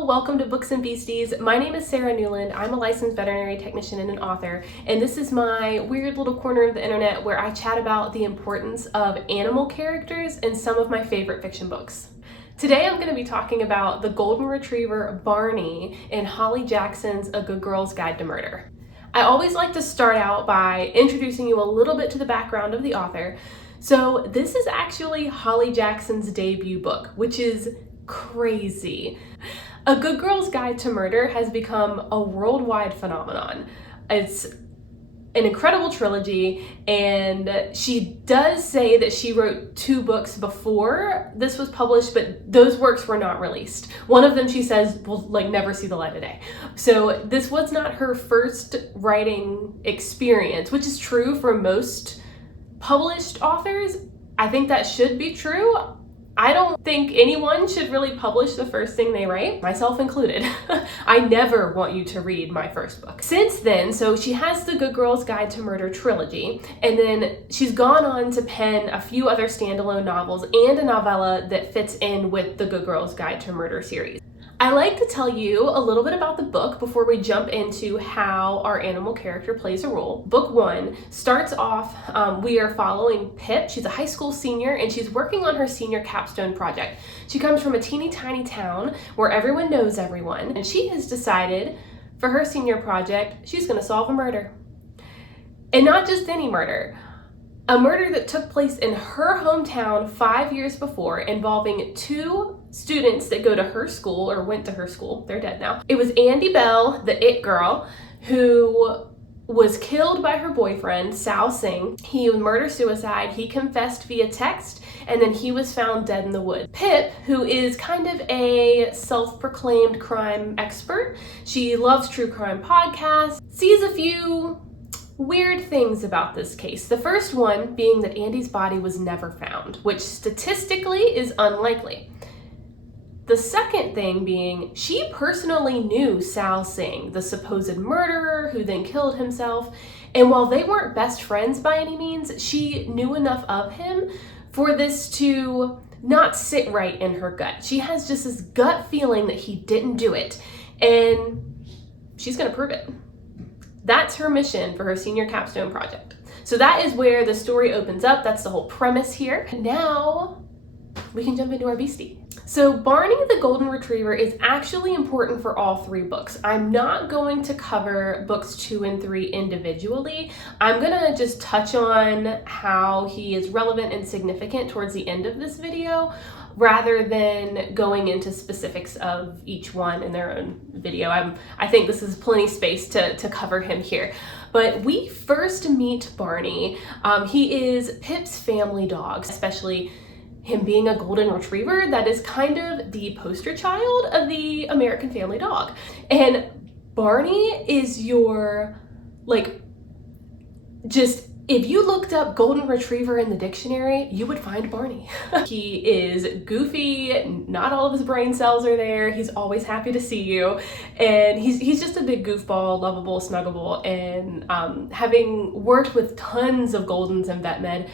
Hello, welcome to Books and Beasties. My name is Sarah Newland. I'm a licensed veterinary technician and an author, and this is my weird little corner of the internet where I chat about the importance of animal characters in some of my favorite fiction books. Today I'm going to be talking about the Golden Retriever Barney in Holly Jackson's A Good Girl's Guide to Murder. I always like to start out by introducing you a little bit to the background of the author. So this is actually Holly Jackson's debut book, which is crazy. A Good Girl's Guide to Murder has become a worldwide phenomenon. It's an incredible trilogy, and she does say that she wrote 2 books before this was published, but those works were not released. One of them, she says, will never see the light of day. So this was not her first writing experience, which is true for most published authors. I think that should be true. I don't think anyone should really publish the first thing they write, myself included. I never want you to read my first book. Since then, so she has the Good Girl's Guide to Murder trilogy, and then she's gone on to pen a few other standalone novels and a novella that fits in with the Good Girl's Guide to Murder series. I like to tell you a little bit about the book before we jump into how our animal character plays a role. Book 1 starts off, we are following Pip. She's a high school senior and she's working on her senior capstone project. She comes from a teeny tiny town where everyone knows everyone, and she has decided for her senior project, she's gonna solve a murder. And not just any murder. A murder that took place in her hometown 5 years before, involving 2 students that go to her school, or went to her school. They're dead now. It was Andy Bell, the it girl, who was killed by her boyfriend, Sal Singh. He was murder-suicide. He confessed via text, and then he was found dead in the woods. Pip, who is kind of a self-proclaimed crime expert, she loves true crime podcasts, sees a few weird things about this case. The first one being that Andy's body was never found, which statistically is unlikely. The second thing being, she personally knew Sal Singh, the supposed murderer who then killed himself, and while they weren't best friends by any means, she knew enough of him for this to not sit right in her gut. She has just this gut feeling that he didn't do it, and she's gonna prove it. That's her mission for her senior capstone project. So that is where the story opens up. That's the whole premise here. Now we can jump into our beastie. So Barney the Golden Retriever is actually important for all 3 books. I'm not going to cover books 2 and 3 individually. I'm gonna just touch on how he is relevant and significant towards the end of this video, rather than going into specifics of each one in their own video. I think this is plenty space to cover him here. But we first meet Barney. He is Pip's family dog, especially him being a golden retriever. That is kind of the poster child of the American family dog. And Barney is your, if you looked up golden retriever in the dictionary, you would find Barney. He is goofy, not all of his brain cells are there, he's always happy to see you, and he's just a big goofball, lovable, snuggable, and having worked with tons of Goldens and vet med,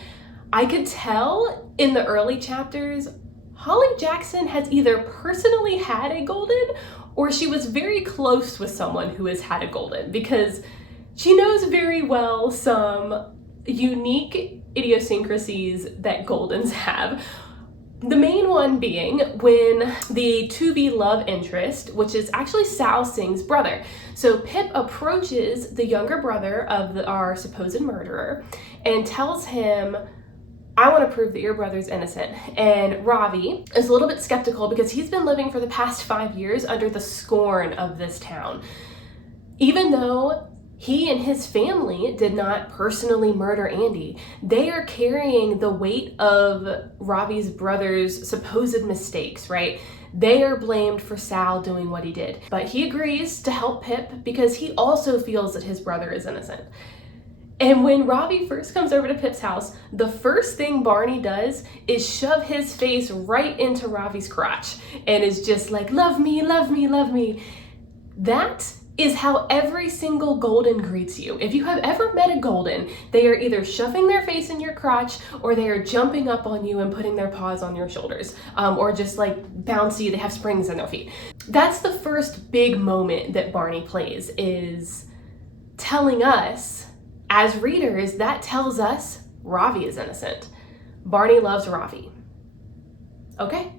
I could tell in the early chapters, Holly Jackson has either personally had a Golden or she was very close with someone who has had a Golden, because she knows very well some unique idiosyncrasies that Goldens have. The main one being when the to-be love interest, which is actually Sal Singh's brother. So Pip approaches the younger brother of our supposed murderer and tells him, I want to prove that your brother's innocent. And Ravi is a little bit skeptical because he's been living for the past 5 years under the scorn of this town. Even though he and his family did not personally murder Andy, they are carrying the weight of Ravi's brother's supposed mistakes, right? They are blamed for Sal doing what he did. But he agrees to help Pip because he also feels that his brother is innocent. And when Ravi first comes over to Pip's house, the first thing Barney does is shove his face right into Ravi's crotch and is just like, love me, love me, love me. That is how every single golden greets you. If you have ever met a golden, they are either shoving their face in your crotch or they are jumping up on you and putting their paws on your shoulders, or just like bouncy, they have springs in their feet. That's the first big moment that Barney plays, is telling us as readers, that tells us Ravi is innocent. Barney loves Ravi. Okay,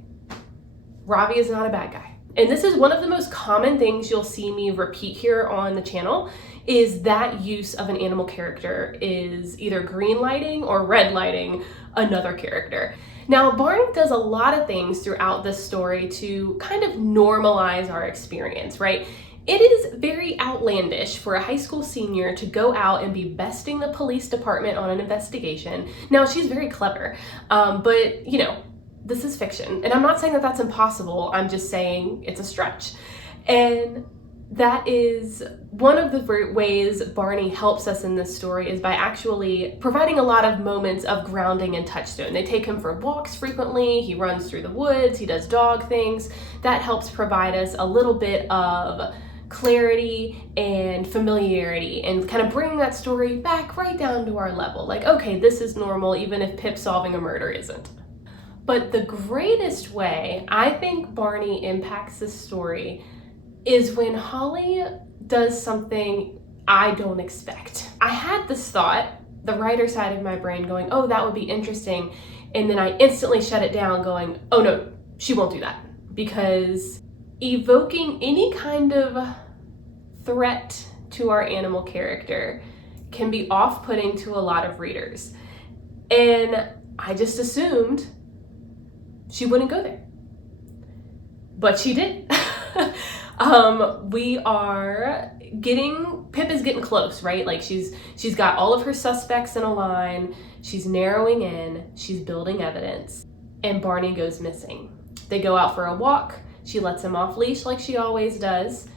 Ravi is not a bad guy. And this is one of the most common things you'll see me repeat here on the channel, is that use of an animal character is either green lighting or red lighting another character. Now, Barney does a lot of things throughout this story to kind of normalize our experience, right? It is very outlandish for a high school senior to go out and be besting the police department on an investigation. Now, she's very clever, but you know, this is fiction. And I'm not saying that that's impossible. I'm just saying it's a stretch. And that is one of the ways Barney helps us in this story, is by actually providing a lot of moments of grounding and touchstone. They take him for walks frequently. He runs through the woods. He does dog things. That helps provide us a little bit of clarity and familiarity and kind of bring that story back right down to our level. Like, okay, this is normal, even if Pip solving a murder isn't. But the greatest way I think Barney impacts this story is when Holly does something I don't expect. I had this thought, the writer side of my brain going, oh, that would be interesting. And then I instantly shut it down going, oh no, she won't do that. Because evoking any kind of threat to our animal character can be off-putting to a lot of readers. And I just assumed she wouldn't go there. But she did. Pip is getting close, right? Like she's got all of her suspects in a line, she's narrowing in, she's building evidence, and Barney goes missing. They go out for a walk, she lets him off leash like she always does,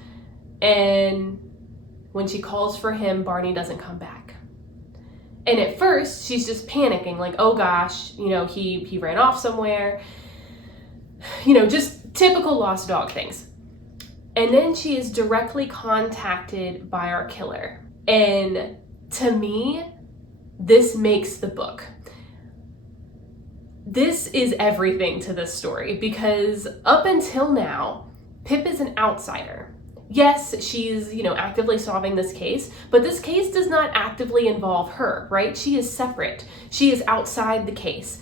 and when she calls for him, Barney doesn't come back. And at first, she's just panicking, like, oh gosh, you know, he ran off somewhere. You know, just typical lost dog things. And then she is directly contacted by our killer. And to me, this makes the book. This is everything to this story, because up until now, Pip is an outsider. Yes, she's, you know, actively solving this case, but this case does not actively involve her, right? She is separate. She is outside the case.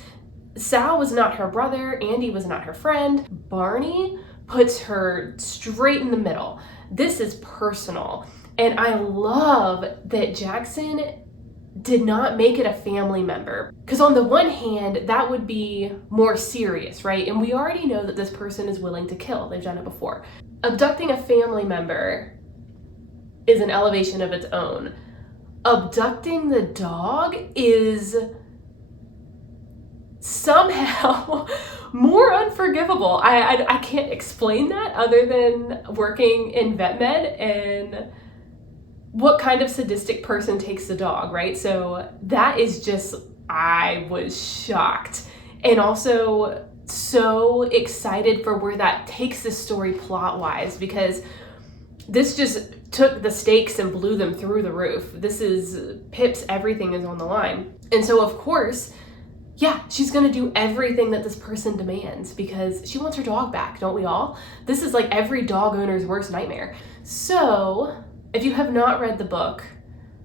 Sal was not her brother, Andy was not her friend. Barney puts her straight in the middle. This is personal. And I love that Jackson did not make it a family member. Because on the one hand, that would be more serious, right? And we already know that this person is willing to kill. They've done it before. Abducting a family member is an elevation of its own. Abducting the dog is somehow more unforgivable. I can't explain that other than working in vet med and what kind of sadistic person takes the dog, right? So that is just, I was shocked and also so excited for where that takes this story plot-wise, because this just took the stakes and blew them through the roof. This is Pip's everything is on the line. And so of course, yeah, she's gonna do everything that this person demands because she wants her dog back, don't we all? This is like every dog owner's worst nightmare. So if you have not read the book,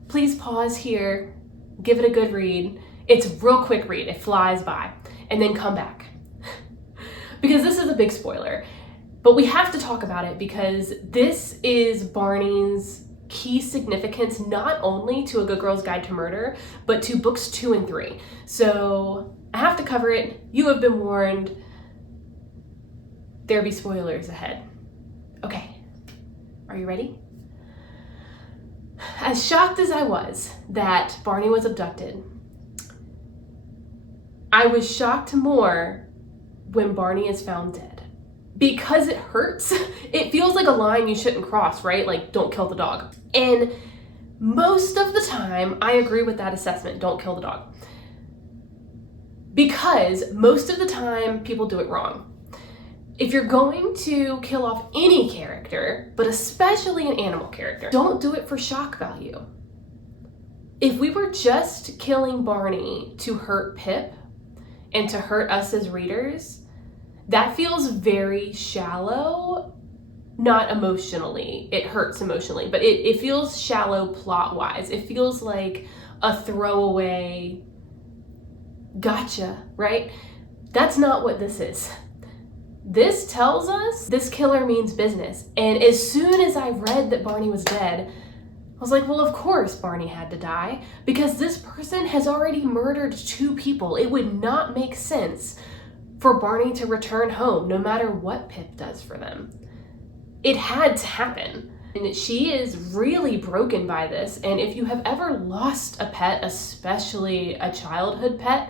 please pause here, give it a good read. It's a real quick read, it flies by, and then come back. Because this is a big spoiler, but we have to talk about it because this is Barney's key significance, not only to A Good Girl's Guide to Murder, but to books 2 and 3. So I have to cover it. You have been warned. There be spoilers ahead. Okay, are you ready? As shocked as I was that Barney was abducted, I was shocked more when Barney is found dead. Because it hurts. It feels like a line you shouldn't cross, right? Like, don't kill the dog. And most of the time, I agree with that assessment, don't kill the dog. Because most of the time, people do it wrong. If you're going to kill off any character, but especially an animal character, don't do it for shock value. If we were just killing Barney to hurt Pip and to hurt us as readers, that feels very shallow, not emotionally. It hurts emotionally, but it feels shallow plot-wise. It feels like a throwaway gotcha, right? That's not what this is. This tells us this killer means business. And as soon as I read that Barney was dead, I was like, well, of course Barney had to die, because this person has already murdered 2 people. It would not make sense for Barney to return home, no matter what Pip does for them. It had to happen. And she is really broken by this. And if you have ever lost a pet, especially a childhood pet,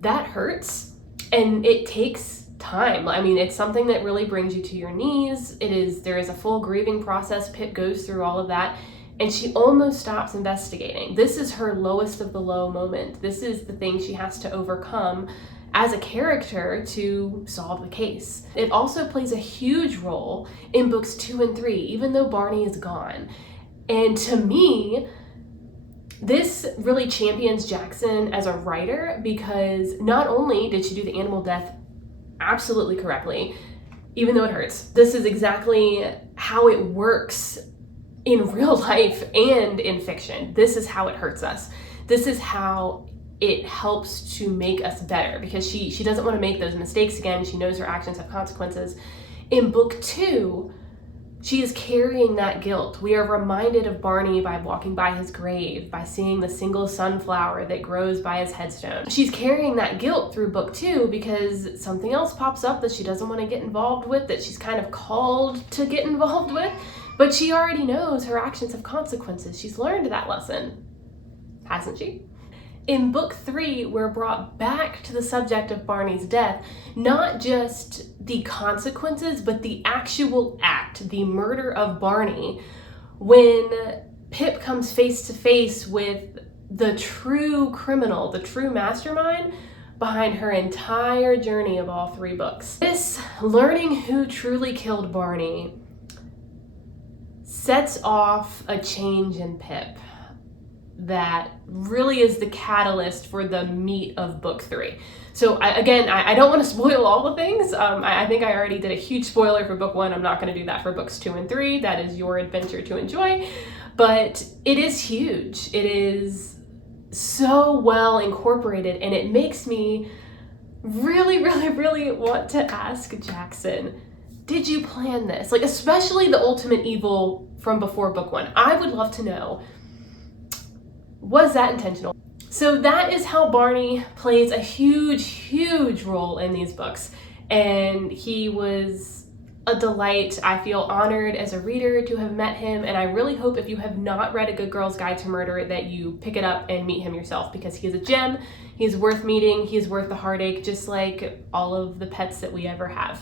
that hurts. And it takes time. I mean, it's something that really brings you to your knees. There is a full grieving process. Pip goes through all of that, and she almost stops investigating. This is her lowest of the low moment. This is the thing she has to overcome as a character to solve the case. It also plays a huge role in books 2 and 3, even though Barney is gone. And to me, this really champions Jackson as a writer, because not only did she do the animal death absolutely correctly, even though it hurts, this is exactly how it works in real life and in fiction. This is how it hurts us. This is how it helps to make us better, because she doesn't want to make those mistakes again. She knows her actions have consequences. In book 2, she is carrying that guilt. We are reminded of Barney by walking by his grave, by seeing the single sunflower that grows by his headstone. She's carrying that guilt through book 2 because something else pops up that she doesn't want to get involved with, that she's kind of called to get involved with, but she already knows her actions have consequences. She's learned that lesson, hasn't she? In book 3, we're brought back to the subject of Barney's death, not just the consequences, but the actual act, the murder of Barney, when Pip comes face to face with the true criminal, the true mastermind behind her entire journey of all 3 books. This learning who truly killed Barney sets off a change in Pip that really is the catalyst for the meat of book 3. So I don't want to spoil all the things. I think I already did a huge spoiler for book 1. I'm not going to do that for books 2 and 3. That is your adventure to enjoy. But it is huge. It is so well incorporated, and it makes me really, really, really want to ask Jackson, did you plan this? Like, especially the ultimate evil from before book 1. I would love to know, was that intentional? So that is how Barney plays a huge, huge role in these books. And he was a delight. I feel honored as a reader to have met him. And I really hope, if you have not read A Good Girl's Guide to Murder, that you pick it up and meet him yourself, because he is a gem. He's worth meeting. He's worth the heartache, just like all of the pets that we ever have.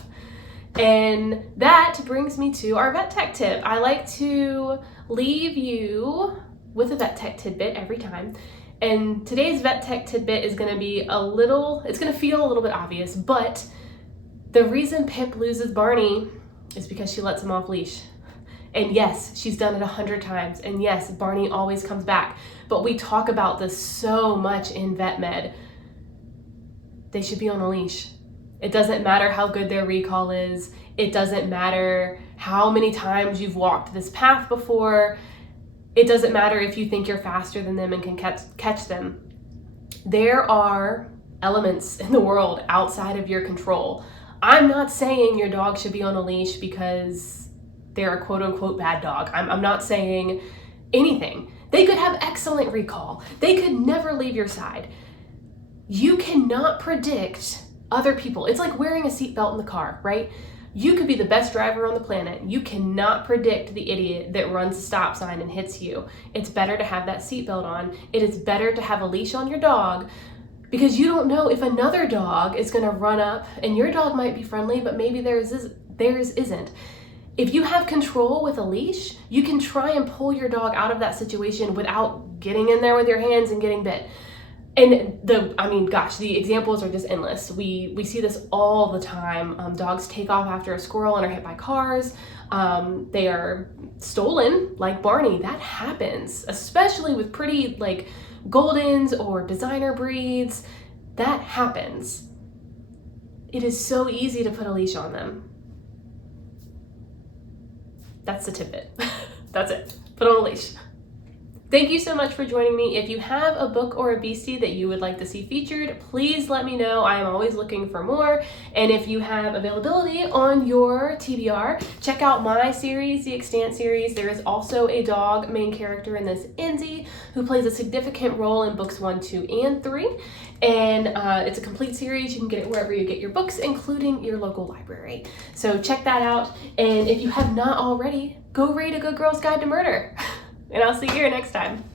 And that brings me to our vet tech tip. I like to leave you with a vet tech tidbit every time. And today's vet tech tidbit is going to be it's going to feel a little bit obvious, but the reason Pip loses Barney is because she lets him off leash. And yes, she's done it 100 times. And yes, Barney always comes back. But we talk about this so much in vet med. They should be on a leash. It doesn't matter how good their recall is. It doesn't matter how many times you've walked this path before. It doesn't matter if you think you're faster than them and can catch them. There are elements in the world outside of your control. I'm not saying your dog should be on a leash because they're a quote-unquote bad dog. I'm not saying anything. They could have excellent recall. They could never leave your side. You cannot predict other people. It's like wearing a seatbelt in the car, right? You could be the best driver on the planet. You cannot predict the idiot that runs a stop sign and hits you. It's better to have that seatbelt on. It is better to have a leash on your dog, because you don't know if another dog is going to run up, and your dog might be friendly, but maybe theirs isn't. If you have control with a leash, you can try and pull your dog out of that situation without getting in there with your hands and getting bit. And the examples are just endless. We see this all the time. Dogs take off after a squirrel and are hit by cars. They are stolen, like Barney. That happens, especially with pretty like Goldens or designer breeds. That happens. It is so easy to put a leash on them. That's the tidbit. That's it. Put on a leash. Thank you so much for joining me. If you have a book or a beastie that you would like to see featured, please let me know. I am always looking for more. And if you have availability on your TBR, check out my series, the Extant series. There is also a dog main character in this, Enzy, who plays a significant role in books 1, 2, and 3. And it's a complete series. You can get it wherever you get your books, including your local library. So check that out. And if you have not already, go read A Good Girl's Guide to Murder. And I'll see you here next time.